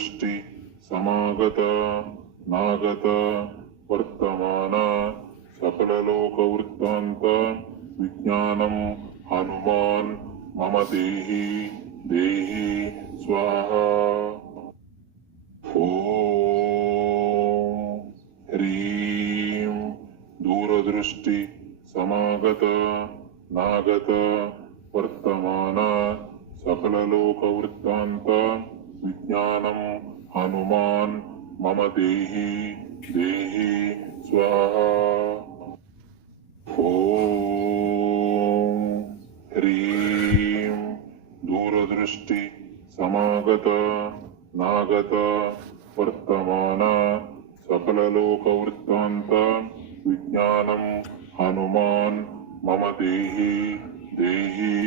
दूरदृष्टि समागत नागत वर्तमान सकललोकवृत्तान्त विज्ञानं हनुमान् मम देहि देहि स्वाहा। ओम ह्रीं दूरदृष्टि समागत नागत वर्तमान सकललोकवृत्तान्त विज्ञानं हनुमान् मम देहि देहि स्वाहा। ओम ह्रीं दूरदृष्टि समागत नागत वर्तमान सकललोकवृत्तान्त विज्ञानं हनुमान् मम देहि देहि